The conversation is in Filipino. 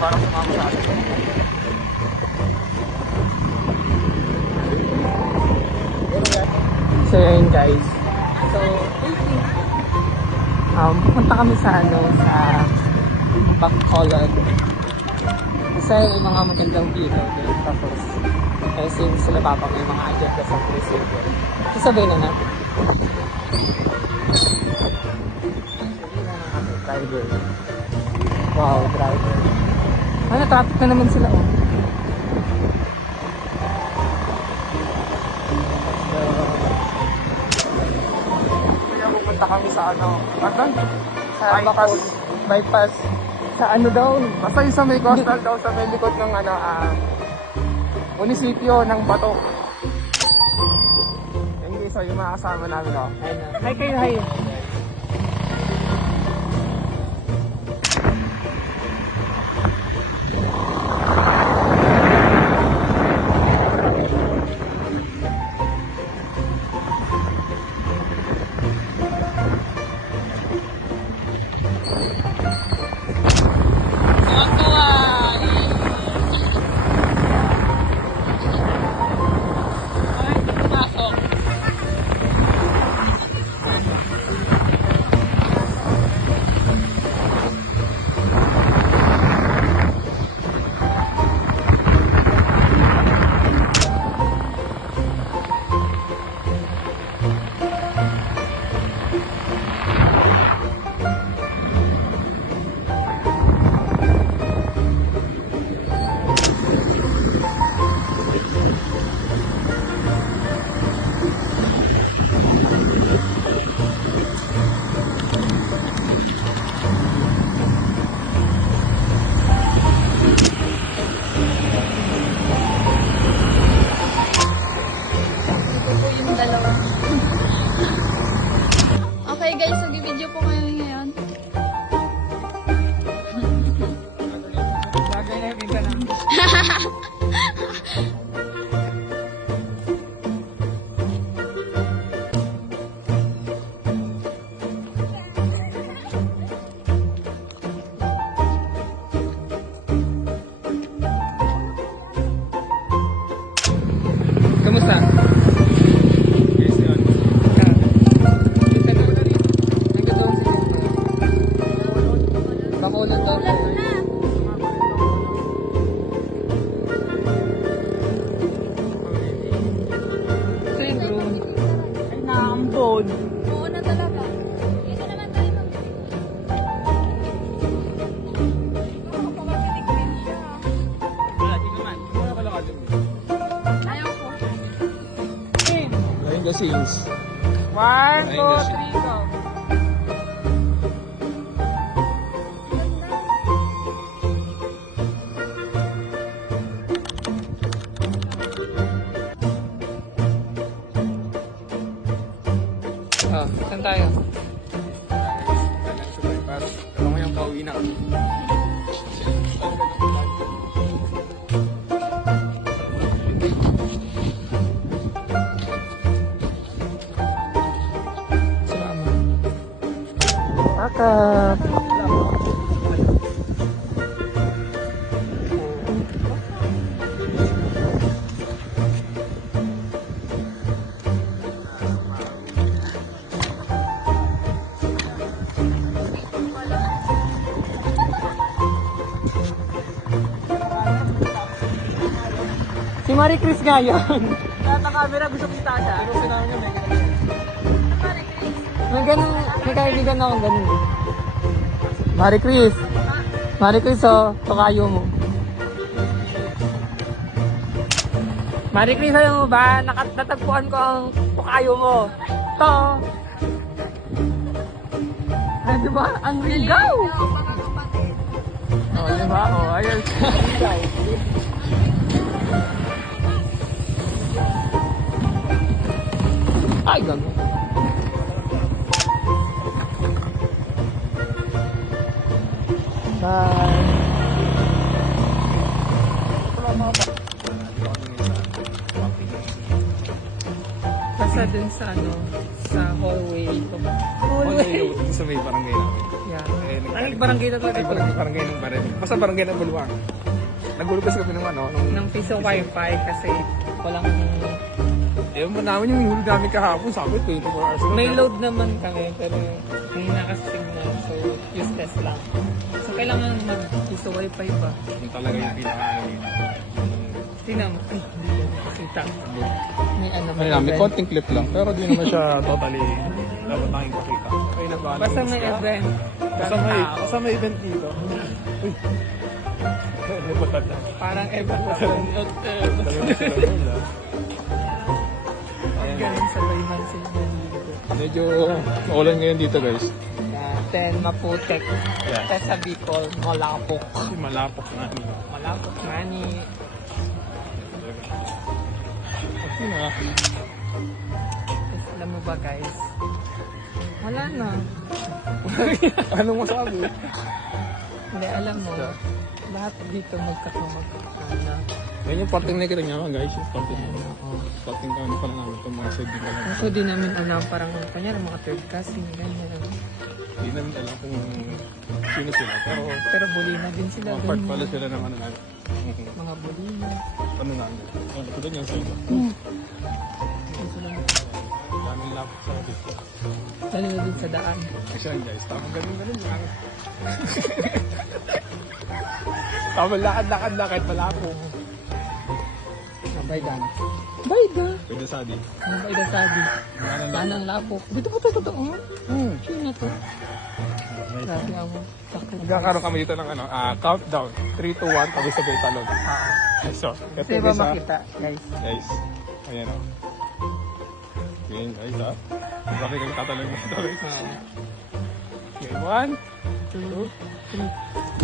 para sumama sa atin. So yun guys. So, pupunta kami sa sa Bacolod. Kasi yung mga magandang view doon. Tapos, kasi sila papa may mga agenda sa munisipyo. Sasabihin na natin. Driver. Wow, driver. Ano, traffic na naman sila, oh. Kaya pupunta kami sa bypass. Sa daw? Basta yung sa may coastal daw, sa may likod ng munisipyo ng Bato. Yung isa yung mga kasama namin, oh. Hi kayo, hi. Okay guys, nag-video po kayo ngayon. Bagay na yung ka na. Kamusta? Bacolod daw. Ito yung room. Ay, naambod. Oo na talaga. Ito naman tayo mag- Makapagpitig siya. Wala, di naman. Wala ka lang. Ayaw ko. Ayun the scenes. 1, 2, 3, go. Oh, saan tayo? Alam mo yung pauwi na. Salamat. Pakap. Si Marie Chris nga yun. Lahat ng camera gusto kita siya. Pero sinabi niya may ganun. May kaibigan na akong ganun. Marie Chris. Marie Chris, oh. Tukayo mo. Marie Chris, alam mo ba? Natagpuan ko ang tukayo mo. Ito. Ay, diba? Ang ligaw. Oh, diba? Oh, ayun. Ligaw. Ay, gago. Bye. Basta dun sa sa hallway ito. Hallway? Sa may barangay namin. Yeah. Anong barangay na talaga ito? Barangay ng Baril. Basta barangay ng Buluang. Nagulugas kami ng ano, Ng piso wifi kasi walang... ewan mo namin yung huli namin kahapon, sabi 24 hours. May load naman kami pero hindi nakasignal so useless lang. So kailangan mag-piso wifi ba? Yung talaga yung pinaka-ano. Tingnan mo. Ay, hindi ko nakakita. May ano ba? Ano namin, konting clip lang. Pero di naman siya totally dapat naking pakita. Okay na ba? Basta may event. Basta may event dito. Uy. Parang event. Ganun sa Bayman sila dito. Medyo ulan ngayon dito guys. Then Maputek. Yeah. Tapos sa Bicol, Malapok. Kasi malapok na. Malapok Mani. Okay na. Tapos alam mo ba guys? Wala na. Anong masabi? Hindi, alam mo. Lahat dito magkakamag na. Yan yung parting nakita niya guys. Yung parting parting kami pa lang namin itong mga side pa lang. So di namin alam parang kanya mga third casting ganyan. Hindi namin alam kung sino sila. Pero bully na din sila Mga part doon. pala sila ng ano namin. Mga bully na. Ano namin. Ang katulad yung sila. Daming lapot sa dito. Lalo na din sa daan. Kasi yan guys, tamang ganun lang. Tamang lakad kahit malapong. Baydan. Baydan? Pwede sadi. Ano baydan sabi? Tanang lapok. Dito ba ito totoo? Sino to? Grabe ako. Sakit. Magkakaroon kami dito ng ano, countdown. 3, 2, 1, kami sabay talon. So, ito Kasi ba guys makita, guys? guys. Ayan o. Ayan guys ha. Marami kami tatalon mo ito guys. Okay, 1, 2, 3.